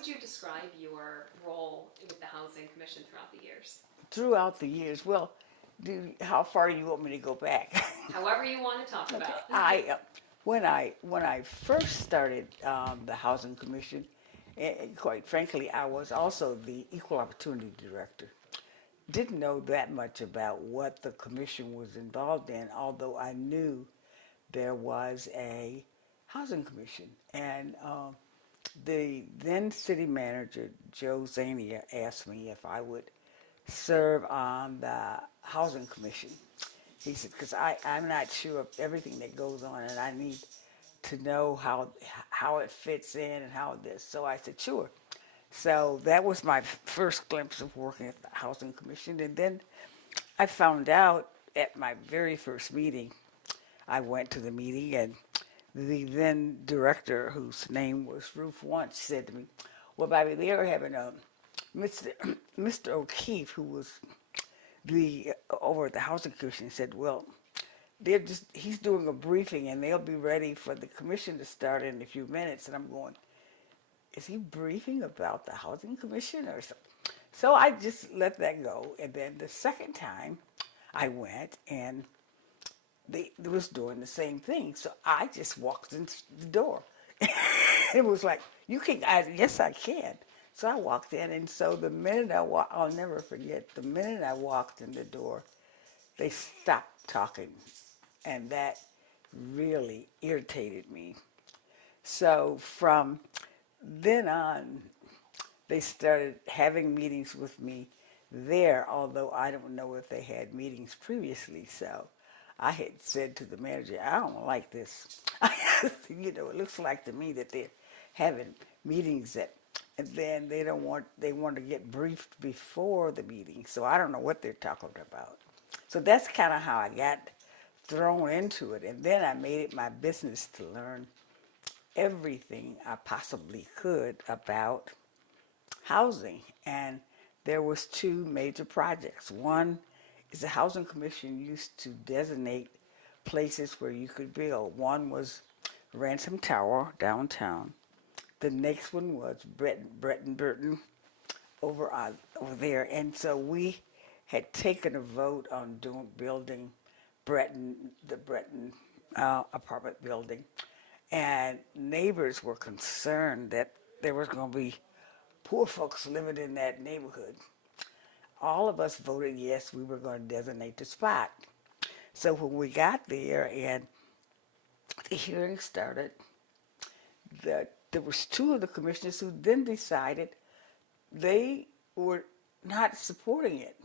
would you describe your role with the Housing Commission throughout the years? Throughout the years, well, how far do you want me to go back? However you want to talk Okay, about. when I first started the Housing Commission, quite frankly, I was also the Equal Opportunity Director. Didn't know that much about what the commission was involved in, although I knew there was a housing commission. And the then city manager, Joe Zainea, asked me if I would serve on the housing commission. He said, because I'm not sure of everything that goes on, and I need to know how it fits in and how this. So I said, sure. So that was my first glimpse of working at the Housing Commission. And then I found out at my very first meeting, I went to the meeting, and the then director, whose name was Ruth once, said to me, well, Bobby, they are having a Mr. O'Keefe, who was over at the Housing Commission, said, well, he's doing a briefing and they'll be ready for the commission to start in a few minutes. And I'm going, is he briefing about the Housing Commission or something? So I just let that go. And then the second time I went, and they was doing the same thing. So I just walked in the door. It was like, yes, I can. So I walked in, and so the minute I'll never forget, the minute I walked in the door, they stopped talking, and that really irritated me. So from then on, they started having meetings with me there, although I don't know if they had meetings previously. So I had said to the manager, I don't like this. It looks like to me that they're having meetings and then they want to get briefed before the meeting. So I don't know what they're talking about. So that's kind of how I got thrown into it. And then I made it my business to learn everything I possibly could about housing. And there was two major projects. One is the Housing Commission used to designate places where you could build. One was Ransom Tower downtown. The next one was Bretton over there. And so we had taken a vote on building the Bretton apartment building. And neighbors were concerned that there was going to be poor folks living in that neighborhood. All of us voted yes, we were going to designate the spot. So when we got there and the hearing started, there was two of the commissioners who then decided they were not supporting it.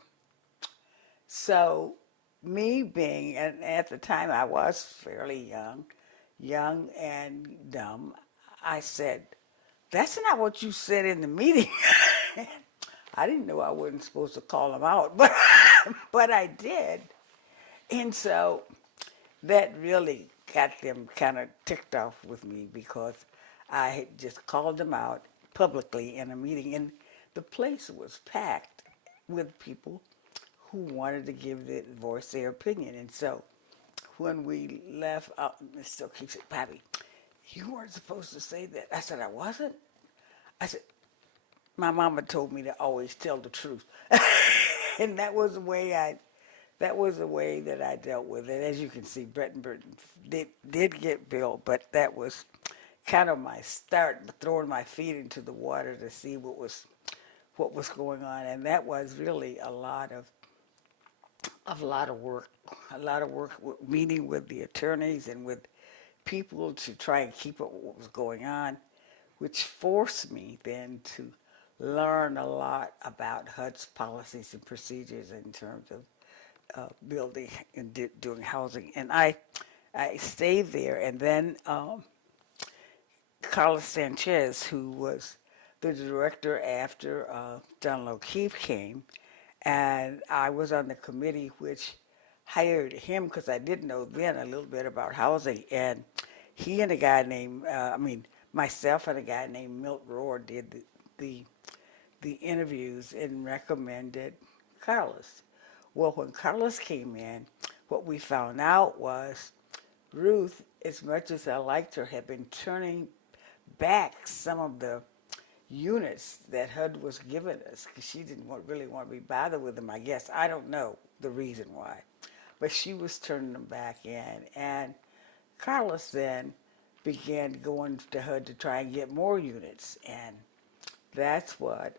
So me being, and at the time I was fairly young and dumb, I said, that's not what you said in the meeting. I didn't know I wasn't supposed to call them out, but I did. And so that really got them kind of ticked off with me because I had just called them out publicly in a meeting, and the place was packed with people who wanted to voice their opinion. And so when we left, Mr. O'Keefe said, Bobby, you weren't supposed to say that. I said, I wasn't? I said, my mama told me to always tell the truth. And that was the way that I dealt with it. As you can see, Bretton did get built, but that was kind of my start, throwing my feet into the water to see what was going on. And that was really a lot of work, meeting with the attorneys and with people to try and keep up with what was going on, which forced me then to learn a lot about HUD's policies and procedures in terms of building and doing housing. And I stayed there, and then Carlos Sanchez, who was the director after John O'Keefe came, and I was on the committee which hired him because I didn't know then a little bit about housing. And he and a guy named, myself and a guy named Milt Rohr did the interviews and recommended Carlos. Well, when Carlos came in, what we found out was Ruth, as much as I liked her, had been turning back some of the units that HUD was giving us because she didn't really want to be bothered with them, I guess. I don't know the reason why. But she was turning them back in. And Carlos then began going to HUD to try and get more units. And that's what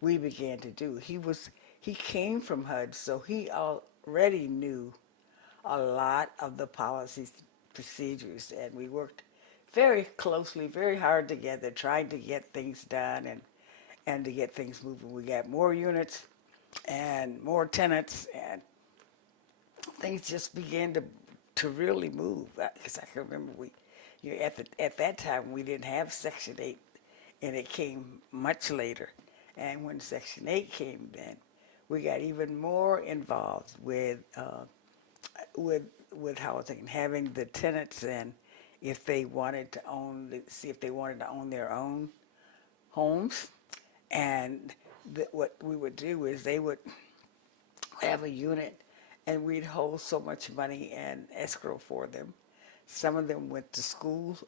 we began to do. He came from HUD, so he already knew a lot of the policies, procedures, and we worked very closely, very hard together, trying to get things done and to get things moving. We got more units and more tenants, and things just began to really move. Because I can remember at that time we didn't have Section 8, and it came much later. And when Section 8 came, then we got even more involved with housing, having the tenants in, if they wanted to see if they wanted to own their own homes. And what we would do is they would have a unit, and we'd hold so much money in escrow for them. Some of them went to school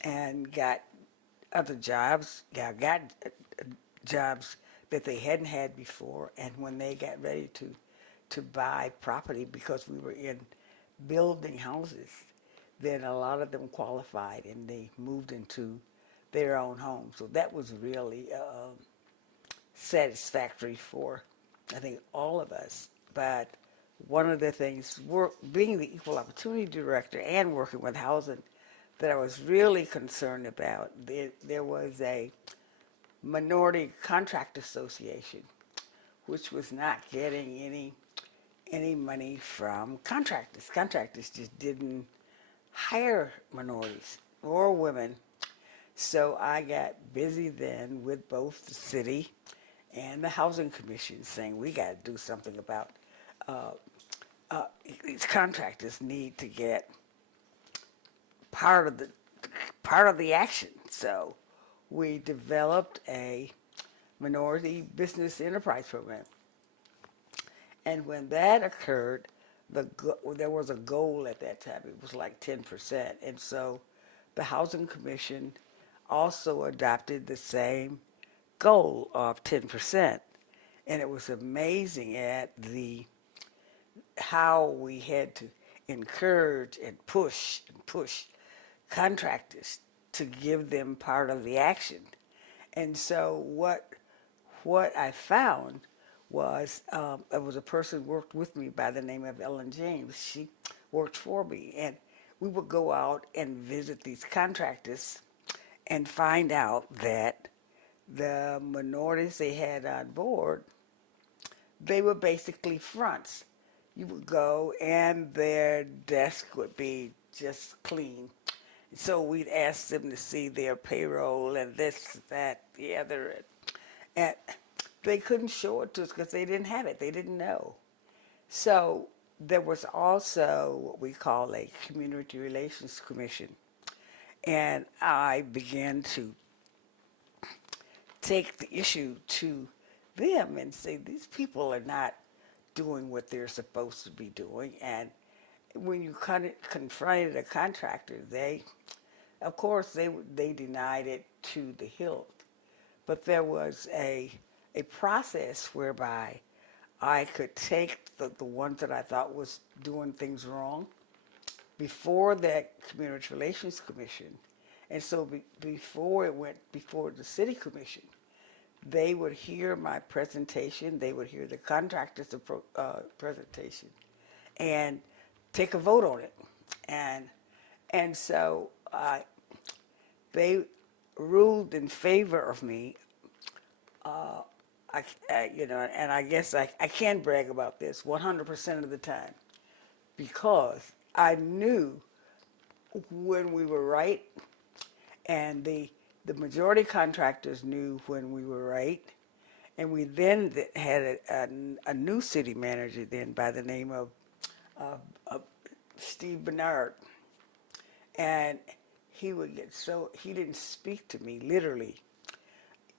and got other jobs, got jobs that they hadn't had before. And when they got ready to buy property, because we were in building houses, then a lot of them qualified and they moved into their own home. So that was really satisfactory for, I think, all of us. But one of the things, being the Equal Opportunity Director and working with housing, that I was really concerned about, there was a Minority Contract Association, which was not getting any money from contractors. Contractors just didn't hire minorities or women. So I got busy then with both the city and the Housing Commission, saying we got to do something about these contractors need to get part of the action. So we developed a minority business enterprise program. And when that occurred, there was a goal at that time. It was like 10%. And so the Housing Commission also adopted the same goal of 10%. And it was amazing at how we had to encourage and push contractors to give them part of the action. And so what I found was there was a person who worked with me by the name of Ellen James. She worked for me, and we would go out and visit these contractors and find out that the minorities they had on board, they were basically fronts. You would go and their desk would be just clean. So we'd ask them to see their payroll and this, that, the other. And they couldn't show it to us because they didn't have it. They didn't know. So there was also what we call a Community Relations Commission. And I began to take the issue to them and say, these people are not doing what they're supposed to be doing. And when you confronted a contractor, of course, they denied it to the hilt. But there was a process whereby I could take the ones that I thought was doing things wrong before that Community Relations Commission. And so before it went before the City Commission, they would hear my presentation, they would hear the contractor's presentation, and take a vote on it. And so they ruled in favor of me. And I guess I can brag about this 100% of the time, because I knew when we were right, and the majority contractors knew when we were right. And we then had a new city manager then by the name of Steve Bernard. And he didn't speak to me literally.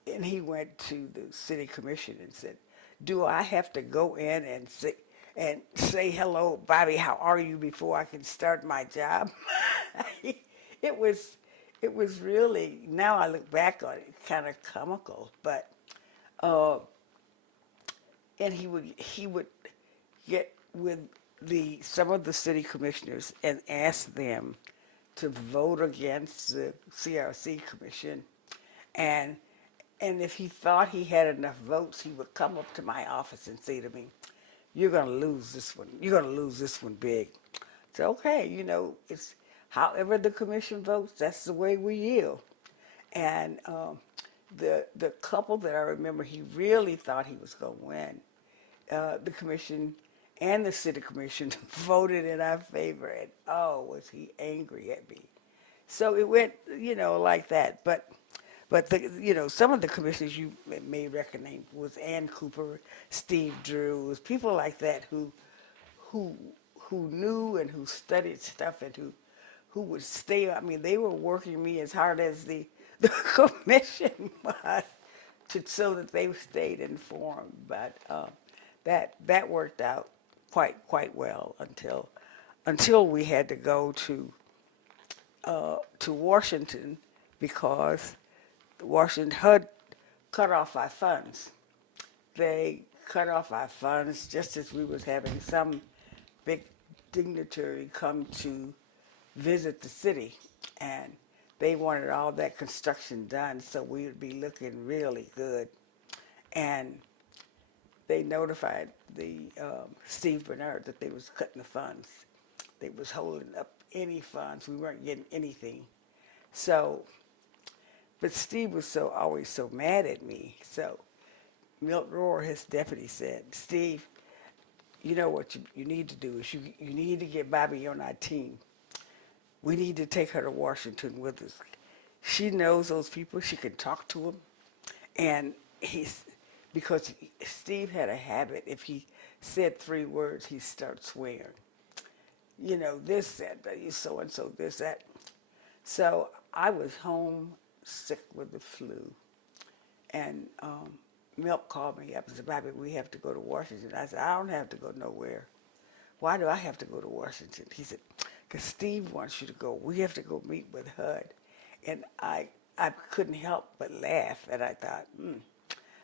And he went to the city commission and said, do I have to go in and say hello, Bobbie, how are you, before I can start my job? It it was really, now I look back on it, kind of comical, but, uh, and he would get with some of the city commissioners and ask them to vote against the CRC commission, and if he thought he had enough votes, he would come up to my office and say to me, "You're going to lose this one. You're going to lose this one big." So okay, it's however the commission votes, that's the way we yield. And the couple that I remember, he really thought he was going to win. The commission and the city commission voted in our favor, and oh, was he angry at me. So it went, like that. But some of the commissioners you may recognize was Ann Cooper, Steve Drew, was people like that who knew and who studied stuff and who would stay. I mean, they were working me as hard as the commission was so that they stayed informed. But that worked out quite well until we had to go to Washington because Washington HUD cut off our funds. They cut off our funds just as we was having some big dignitary come to visit the city, and they wanted all that construction done so we would be looking really good. And they notified the Steve Bernard that they was cutting the funds. They was holding up any funds. We weren't getting anything. So, but Steve was always so mad at me. So Milt Rohr, his deputy, said, "Steve, you know what you need to do is you need to get Bobbie on our team. We need to take her to Washington with us. She knows those people. She can talk to them." And because Steve had a habit, if he said 3 words, he'd start swearing. This, that, so-and-so, this, that. So I was home sick with the flu. And Milt called me up and said, "Bobbie, we have to go to Washington." I said, "I don't have to go nowhere." "Why do I have to go to Washington?" He said, "Because Steve wants you to go. We have to go meet with HUD." And I couldn't help but laugh. And I thought,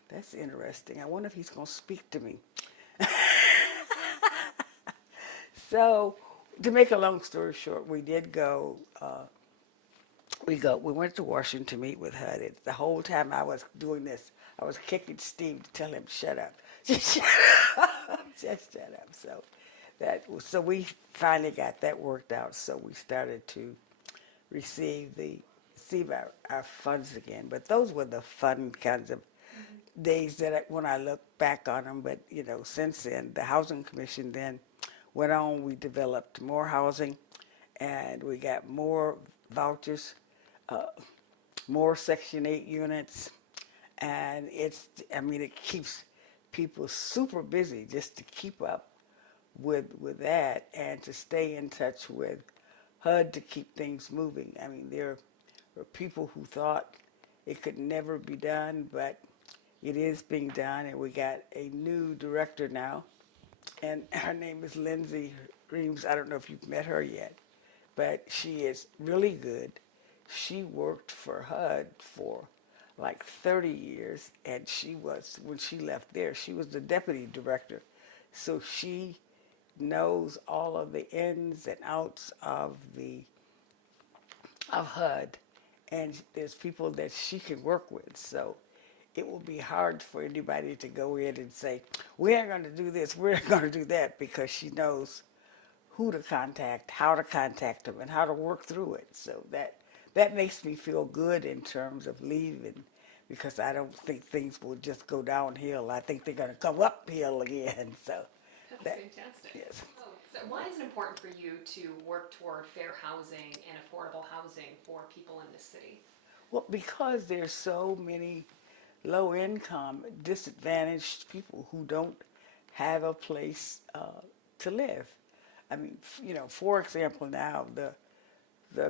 that's interesting. I wonder if he's going to speak to me. So, to make a long story short, we did go. We went to Washington to meet with HUD. The whole time I was doing this, I was kicking Steve to tell him, "Shut up, just shut up, just shut up." So we finally got that worked out. So we started to receive our funds again. But those were the fun kinds of days that when I look back on them. But since then, the Housing Commission then went on. We developed more housing, and we got more vouchers, more Section 8 units, and it keeps people super busy just to keep up with that and to stay in touch with HUD to keep things moving. I mean, there were people who thought it could never be done, but it is being done, and we got a new director now, and her name is Lindsay Reams. I don't know if you've met her yet, but she is really good. She worked for HUD for like 30 years, and when she left there, she was the deputy director. So she knows all of the ins and outs of HUD, and there's people that she can work with. So it will be hard for anybody to go in and say, "We ain't going to do this, we're going to do that," because she knows who to contact, how to contact them, and how to work through it. So that makes me feel good in terms of leaving, because I don't think things will just go downhill. I think they're going to come uphill again. So that's fantastic. Yes. So why is it important for you to work toward fair housing and affordable housing for people in this city? Well, because there's so many low-income, disadvantaged people who don't have a place to live. I mean, for example, now the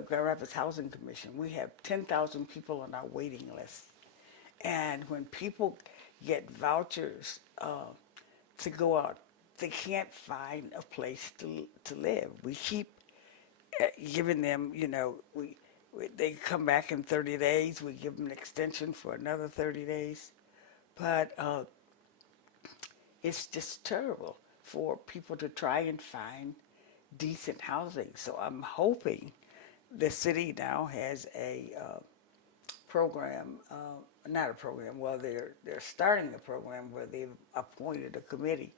Grand Rapids Housing Commission, we have 10,000 people on our waiting list. And when people get vouchers to go out, they can't find a place to live. We keep giving them, they come back in 30 days. We give them an extension for another 30 days. But it's just terrible for people to try and find decent housing. So I'm hoping the city now has a program, not a program, well, they're starting a program where they've appointed a committee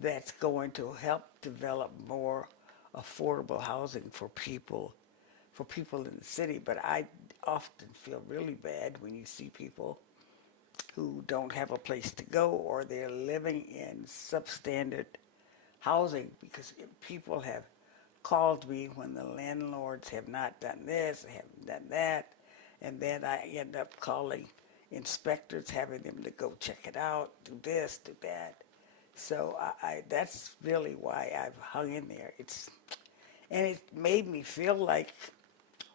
that's going to help develop more affordable housing for people in the city. But I often feel really bad when you see people who don't have a place to go, or they're living in substandard housing, because people have called me when the landlords have not done this, haven't done that, and then I end up calling inspectors, having them to go check it out, do this, do that. So I that's really why I've hung in there. And it made me feel like,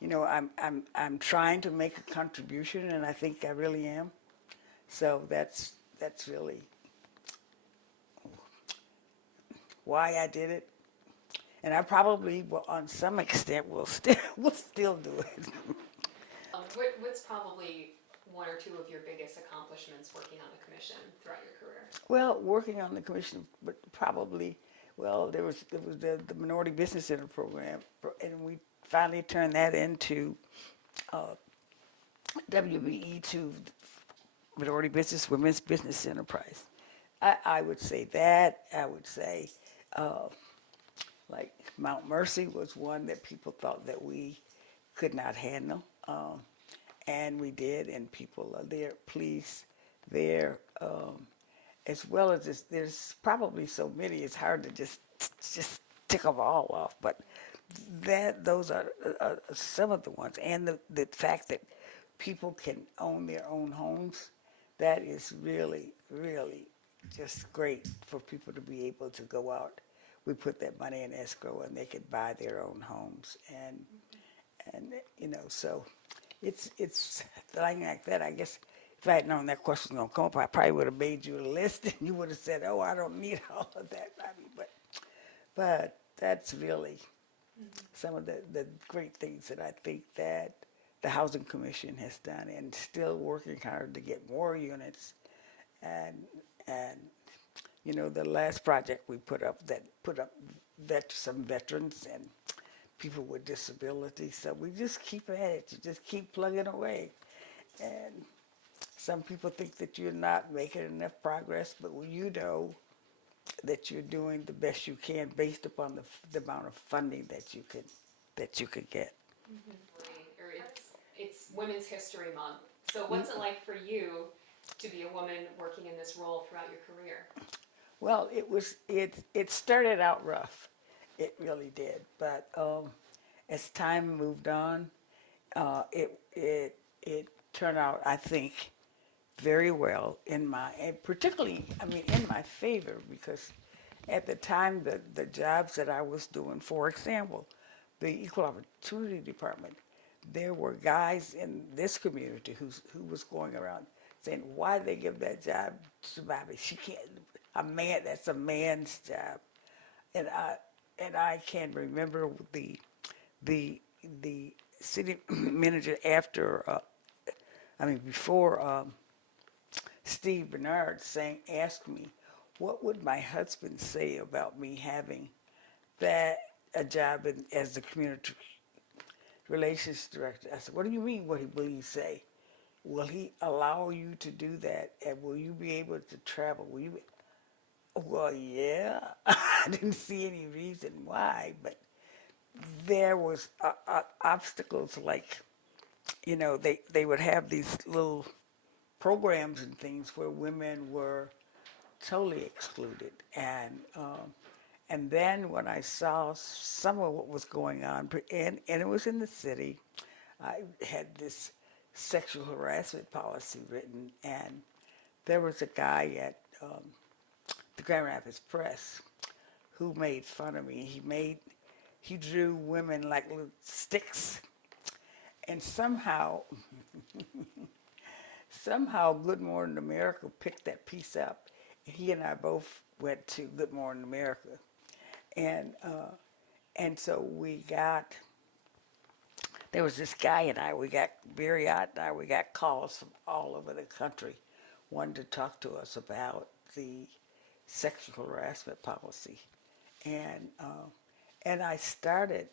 I'm trying to make a contribution, and I think I really am. So that's really why I did it. And I probably will, on some extent, will still do it. What's probably one or two of your biggest accomplishments working on the commission throughout your career? Well, working on the commission, but probably, there was the Minority Business Center program, and we finally turned that into WBE2, Minority Business Women's Business Enterprise. I would say that. I would say, like Mount Mercy was one that people thought that we could not handle, and we did, and people are there, pleased there, as well as there's probably so many, it's hard to just tick them all off, but those are some of the ones, and the fact that people can own their own homes, that is really, really just great for people to be able to go out. We put that money in escrow, and they could buy their own homes, and so it's like that. I guess if I had known that question was going to come up, I probably would have made you a list, and you would have said, "Oh, I don't need all of that." But that's really some of the great things that I think that the Housing Commission has done, and still working hard to get more units, and the last project we put up some veterans and people with disabilities. So we just keep at it. You just keep plugging away. And some people think that you're not making enough progress, but you know that you're doing the best you can based upon the amount of funding that you could get. Mm-hmm. It's Women's History Month. So what's it like for you to be a woman working in this role throughout your career? Well, it started out rough. It really did. But as time moved on, it turned out, I think, very well in my favor, because at the time the jobs that I was doing, for example, the Equal Opportunity Department, there were guys in this community who was going around saying, "Why did they give that job to Bobbie? She can't. That's a man's job." And I can remember the city manager before Steve Bernard asked me, what would my husband say about me having a job as the community relations director? I said, "What do you mean? What will he say? Will he allow you to do that? And will you be able to travel? Will you?" Well, yeah. I didn't see any reason why, but there was obstacles, like, they would have these little programs and things where women were totally excluded. And then when I saw some of what was going on, and it was in the city, I had this sexual harassment policy written, and there was a guy at the Grand Rapids Press who made fun of me. He drew women like little sticks, and somehow Good Morning America picked that piece up. He and I both went to Good Morning America, and so we got there was this guy and I, Marriott and I, we got calls from all over the country wanting to talk to us about the sexual harassment policy. And I started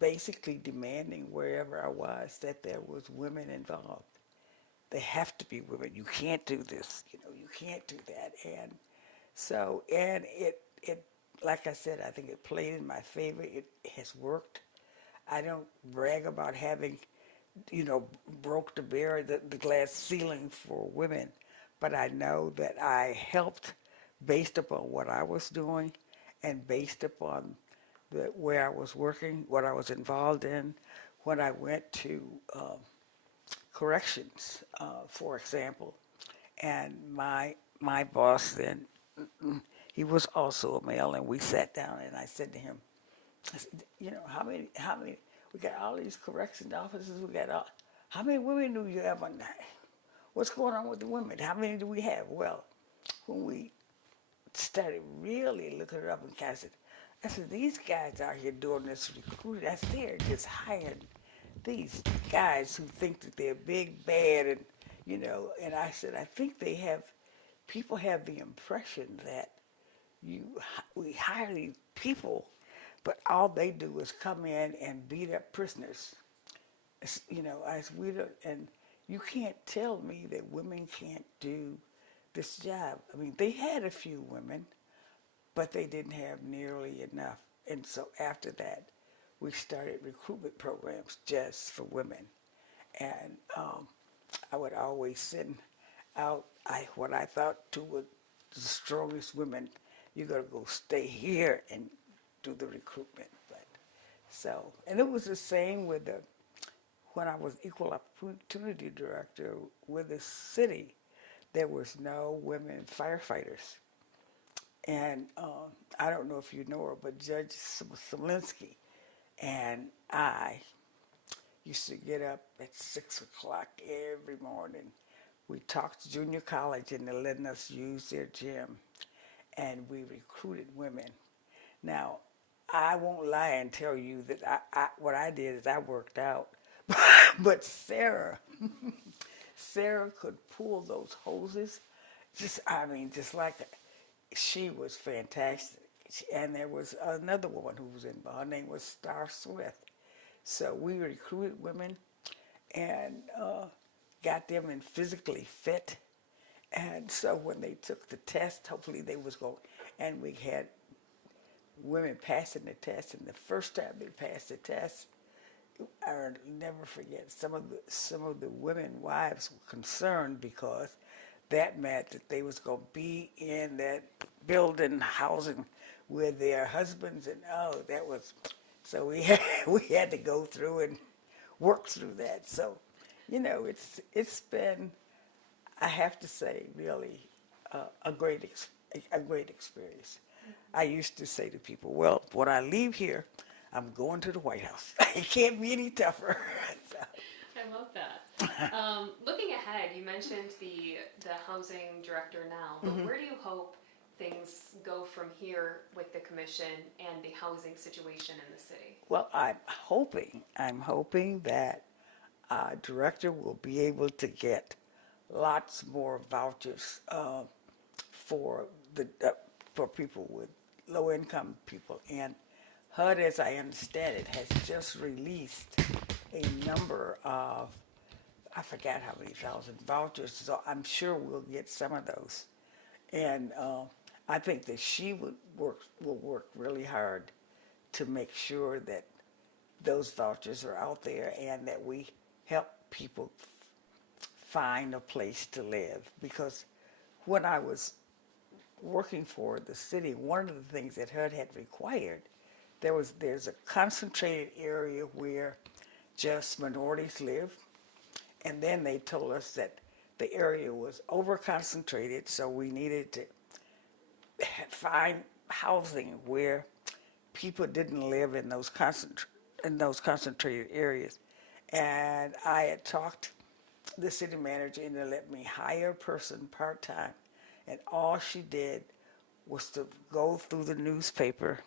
basically demanding wherever I was that there was women involved. They have to be women. You can't do this. You can't do that. And so, and it, like I said, I think it played in my favor. It has worked. I don't brag about having, broke the barrier, the glass ceiling for women, but I know that I helped based upon what I was doing and based upon where I was working, what I was involved in. When I went to corrections, for example, and my boss then, he was also a male, and we sat down and I said to him, I said, how many, we got all these corrections officers, how many women do you have on that? What's going on with the women? How many do we have? Well, when we started really looking it up and I said, these guys out here doing this recruiting, they're just hiring these guys who think that they're big, bad, and, and I said, I think people have the impression that we hire these people, but all they do is come in and beat up prisoners. And you can't tell me that women can't do this job. I mean, they had a few women, but they didn't have nearly enough. And so after that, we started recruitment programs just for women. And I would always send out what I thought were the strongest women. You got to go stay here and do the recruitment. And it was the same with when I was equal opportunity director with the city. There was no women firefighters. And I don't know if you know her, but Judge Smolinski and I used to get up at 6 o'clock every morning. We talked to junior college and they're letting us use their gym. And we recruited women. Now, I won't lie and tell you that what I did is I worked out. But Sarah could pull those hoses. Just like she was fantastic. And there was another woman who was involved. Her name was Star Smith. So we recruited women and got them in physically fit. And so when they took the test, hopefully they was going, and we had women passing the test. And the first time they passed the test, I'll never forget, some of the women wives were concerned because that meant that they was going to be in that building, housing with their husbands, and so we had to go through and work through that. So, it's been, I have to say, really a great experience. I used to say to people, well, when I leave here, I'm going to the White House. It can't be any tougher. So. I love that. Looking ahead, you mentioned the housing director now, but where do you hope things go from here with the commission and the housing situation in the city? Well, I'm hoping that our director will be able to get lots more vouchers for people with low-income people. And HUD, as I understand it, has just released a number of, I forgot how many thousand vouchers, so I'm sure we'll get some of those. And I think that she will work really hard to make sure that those vouchers are out there and that we help people find a place to live. Because when I was working for the city, one of the things that HUD had required, there's a concentrated area where just minorities live, and then they told us that the area was over-concentrated, so we needed to find housing where people didn't live in those concentrated areas. And I had talked to the city manager into let me hire a person part-time, and all she did was to go through the newspaper,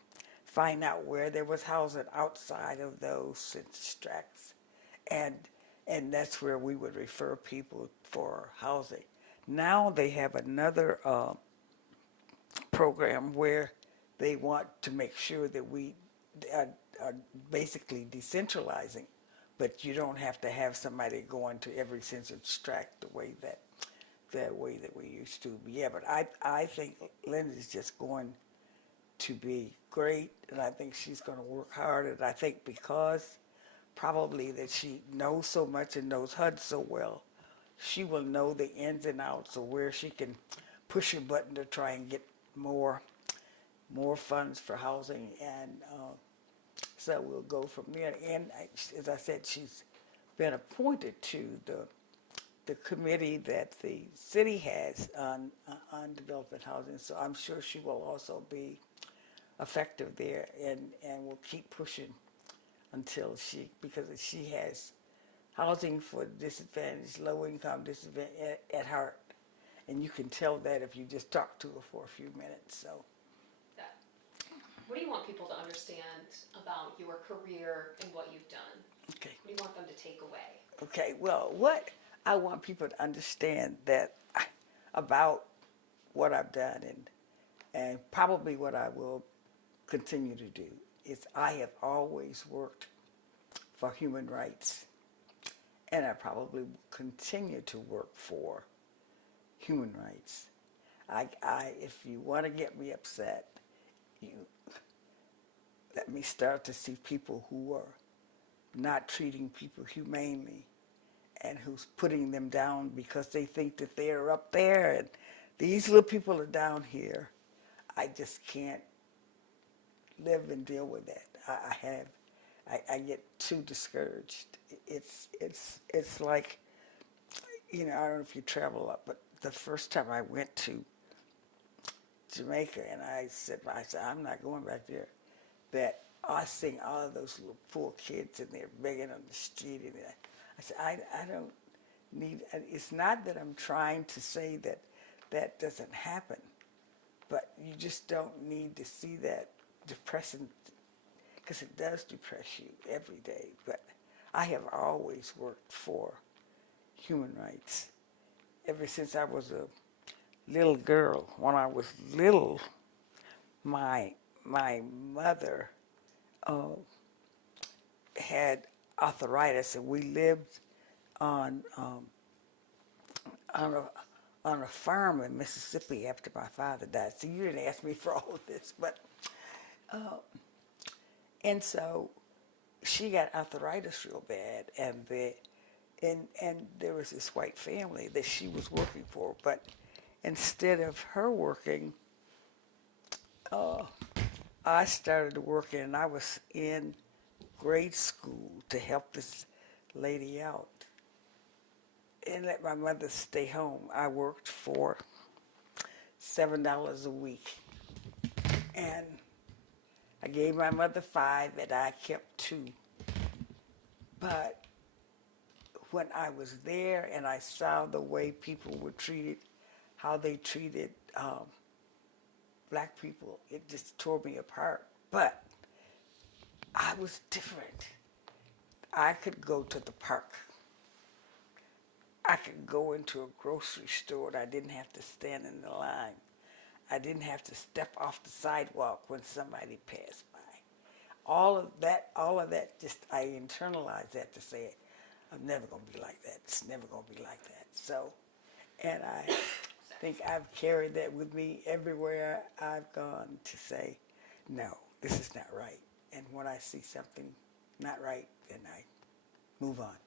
find out where there was housing outside of those census tracts. And that's where we would refer people for housing. Now they have another program where they want to make sure that we are basically decentralizing, but you don't have to have somebody going to every census tract the way that we used to. Yeah, but I think Linda's just going to be great, and I think she's going to work hard, and I think because probably that she knows so much and knows HUD so well, she will know the ins and outs of where she can push a button to try and get more funds for housing, and so we'll go from there. And as I said, she's been appointed to the committee that the city has on development housing, so I'm sure she will also be effective there, and will keep pushing until because she has housing for disadvantaged, low-income disadvantaged at heart, and you can tell that if you just talk to her for a few minutes. So, what do you want people to understand about your career and what you've done? okay. What do you want them to take away? Okay. Well, what I want people to understand about what I've done and probably what I will continue to do is I have always worked for human rights, and I probably will continue to work for human rights. If you want to get me upset, you let me start to see people who are not treating people humanely and who's putting them down because they think that they're up there and these little people are down here. I just can't live and deal with that. I get too discouraged. It's like, I don't know if you travel up, but the first time I went to Jamaica and I said, I'm not going back there. That I seen all of those little poor kids and they're begging on the street, and I said, I don't need. It's not that I'm trying to say that doesn't happen, but you just don't need to see that depressing, because it does depress you every day. But I have always worked for human rights ever since I was a little girl. When I was little, my mother had arthritis, and we lived on a farm in Mississippi after my father died. So you didn't ask me for all of this, but and so she got arthritis real bad, and there was this white family that she was working for, but instead of her working, I started working, and I was in grade school to help this lady out and let my mother stay home. I worked for $7 a week, and I gave my mother $5 and I kept $2. But when I was there and I saw the way people were treated, how they treated black people, it just tore me apart. But I was different. I could go to the park. I could go into a grocery store and I didn't have to stand in the line. I didn't have to step off the sidewalk when somebody passed by. All of that, just I internalized that to say, I'm never going to be like that. It's never going to be like that. So, and I think I've carried that with me everywhere I've gone to say, no, this is not right. And when I see something not right, then I move on.